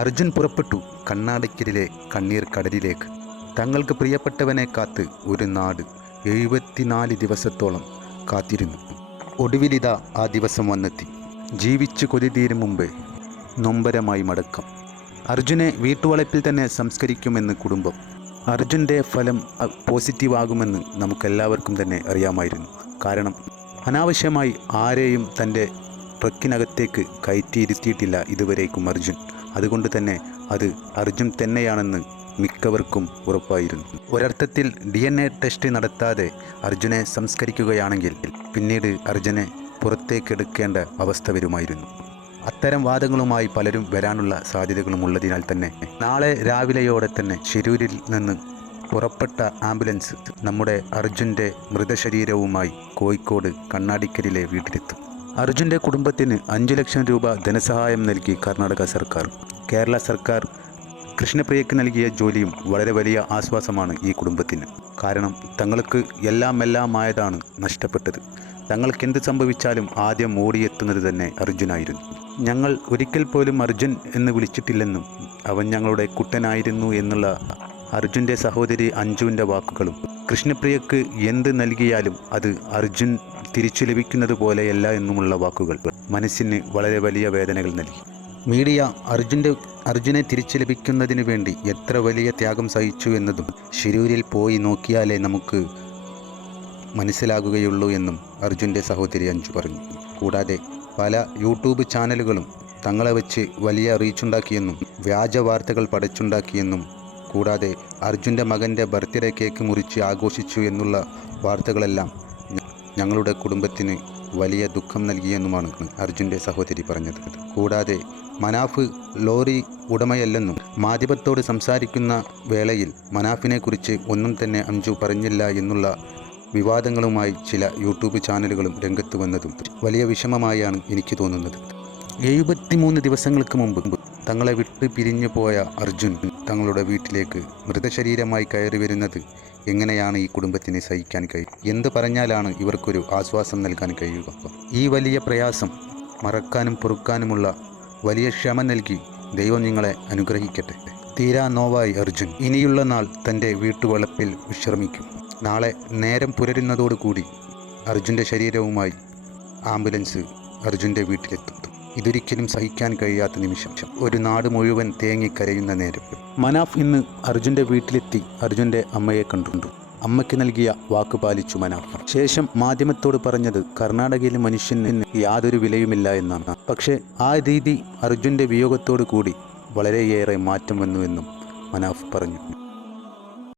അർജുൻ പുറപ്പെട്ടു കണ്ണാടിക്കരിലെ കണ്ണീർ കടലിലേക്ക്. തങ്ങൾക്ക് പ്രിയപ്പെട്ടവനെ കാത്ത് ഒരു നാട് 74 ദിവസത്തോളം കാത്തിരുന്നു. ഒടുവിലിതാ ആ ദിവസം വന്നെത്തി. ജീവിച്ചു കൊതി തീരും മുമ്പേ നൊമ്പരമായി മടക്കം. അർജുനെ വീട്ടുവളപ്പിൽ തന്നെ സംസ്കരിക്കുമെന്ന് കുടുംബം. അർജുൻ്റെ ഫലം പോസിറ്റീവ് ആകുമെന്ന് നമുക്കെല്ലാവർക്കും തന്നെ അറിയാമായിരുന്നു. കാരണം അനാവശ്യമായി ആരെയും തൻ്റെ ട്രക്കിനകത്തേക്ക് കയറ്റിയിരുത്തിയിട്ടില്ല ഇതുവരേക്കും അർജുൻ. അതുകൊണ്ട് തന്നെ അത് അർജുൻ തന്നെയാണെന്ന് മിക്കവർക്കും ഉറപ്പായിരുന്നു. ഒരർത്ഥത്തിൽ DNA ടെസ്റ്റ് നടത്താതെ അർജുനെ സംസ്കരിക്കുകയാണെങ്കിൽ പിന്നീട് അർജുനെ പുറത്തേക്കെടുക്കേണ്ട അവസ്ഥ വരുമായിരുന്നു. അത്തരം വാദങ്ങളുമായി പലരും വരാനുള്ള സാധ്യതകളും ഉള്ളതിനാൽ തന്നെ നാളെ രാവിലെയോടെ തന്നെ ശിരൂരിൽ നിന്ന് പുറപ്പെട്ട ആംബുലൻസ് നമ്മുടെ അർജുൻ്റെ മൃതശരീരവുമായി കോഴിക്കോട് കണ്ണാടിക്കരിലെ വീട്ടിലെത്തും. അർജുൻ്റെ കുടുംബത്തിന് 5 ലക്ഷം രൂപ ധനസഹായം നൽകി കർണാടക സർക്കാർ. കേരള സർക്കാർ കൃഷ്ണപ്രിയയ്ക്ക് നൽകിയ ജോലിയും വളരെ വലിയ ആശ്വാസമാണ് ഈ കുടുംബത്തിന്. കാരണം തങ്ങൾക്ക് എല്ലാമായതാണ് നഷ്ടപ്പെട്ടത്. തങ്ങൾക്കെന്ത് സംഭവിച്ചാലും ആദ്യം ഓടിയെത്തുന്നത് തന്നെ അർജുനായിരുന്നു. ഞങ്ങൾ ഒരിക്കൽ പോലും അർജുൻ എന്ന് വിളിച്ചിട്ടില്ലെന്നും അവൻ ഞങ്ങളുടെ കുട്ടനായിരുന്നു എന്നുള്ള അർജുൻ്റെ സഹോദരി അഞ്ജുവിൻ്റെ വാക്കുകളും കൃഷ്ണപ്രിയക്ക് എന്ത് നൽകിയാലും അത് അർജുൻ തിരിച്ചു ലഭിക്കുന്നത് പോലെയല്ല എന്നുമുള്ള വാക്കുകൾ മനസ്സിന് വളരെ വലിയ വേദനകൾ നൽകി. മീഡിയ അർജുനെ തിരിച്ചു ലഭിക്കുന്നതിന് വേണ്ടി എത്ര വലിയ ത്യാഗം സഹിച്ചു എന്നതും ശിരൂരിൽ പോയി നോക്കിയാലേ നമുക്ക് മനസ്സിലാകുകയുള്ളൂ എന്നും അർജുൻ്റെ സഹോദരി അഞ്ജു പറഞ്ഞു. കൂടാതെ പല യൂട്യൂബ് ചാനലുകളും തങ്ങളെ വെച്ച് വലിയ റീച്ചുണ്ടാക്കിയെന്നും വ്യാജ വാർത്തകൾ പടച്ചുണ്ടാക്കിയെന്നും കൂടാതെ അർജുൻ്റെ മകൻ്റെ ബർത്ത്ഡേ കേക്ക് മുറിച്ച് ആഘോഷിച്ചു എന്നുള്ള വാർത്തകളെല്ലാം ഞങ്ങളുടെ കുടുംബത്തിന് വലിയ ദുഃഖം നൽകിയെന്നുമാണ് അർജുൻ്റെ സഹോദരി പറഞ്ഞത്. കൂടാതെ മനാഫ് ലോറി ഉടമയല്ലെന്നും മാധ്യമത്തോട് സംസാരിക്കുന്ന വേളയിൽ മനാഫിനെക്കുറിച്ച് ഒന്നും തന്നെ അഞ്ജു പറഞ്ഞില്ല എന്നുള്ള വിവാദങ്ങളുമായി ചില യൂട്യൂബ് ചാനലുകളും രംഗത്ത് വന്നതും വലിയ വിഷമമായാണ് എനിക്ക് തോന്നുന്നത്. 73 ദിവസങ്ങൾക്ക് മുമ്പ് തങ്ങളെ വിട്ട് പിരിഞ്ഞു പോയ അർജുൻ തങ്ങളുടെ വീട്ടിലേക്ക് മൃതശരീരമായി കയറി വരുന്നത് എങ്ങനെയാണ് ഈ കുടുംബത്തിന് സഹിക്കാൻ കഴിയും? എന്ത് പറഞ്ഞാലാണ് ഇവർക്കൊരു ആശ്വാസം നൽകാൻ കഴിയുക? ഈ വലിയ പ്രയാസം മറക്കാനും പൊറുക്കാനുമുള്ള വലിയ ക്ഷമ നൽകി ദൈവം നിങ്ങളെ അനുഗ്രഹിക്കട്ടെ. തീരാ നോവായി അർജുൻ ഇനിയുള്ള നാൾ തൻ്റെ വീട്ടുവളപ്പിൽ വിശ്രമിക്കും. നാളെ നേരം പുലരുന്നതോടുകൂടി അർജുൻ്റെ ശരീരവുമായി ആംബുലൻസ് അർജുൻ്റെ വീട്ടിലെത്തും. ഇതൊരിക്കലും സഹിക്കാൻ കഴിയാത്ത നിമിഷം. ഒരു നാട് മുഴുവൻ തേങ്ങിക്കരയുന്ന നേരം. മനാഫ് ഇന്ന് അർജുൻ്റെ വീട്ടിലെത്തി അർജുൻ്റെ അമ്മയെ കണ്ടു. അമ്മയ്ക്ക് നൽകിയ വാക്ക് പാലിച്ചു മനാഫ്. ശേഷം മാധ്യമത്തോട് പറഞ്ഞത് കർണാടകയിലെ മനുഷ്യന് യാതൊരു വിലയുമില്ല എന്നാണ്. പക്ഷേ ആ രീതി അർജുൻ്റെ വിയോഗത്തോടു കൂടി വളരെയേറെ മാറ്റം വന്നുവെന്നും മനാഫ് പറഞ്ഞു.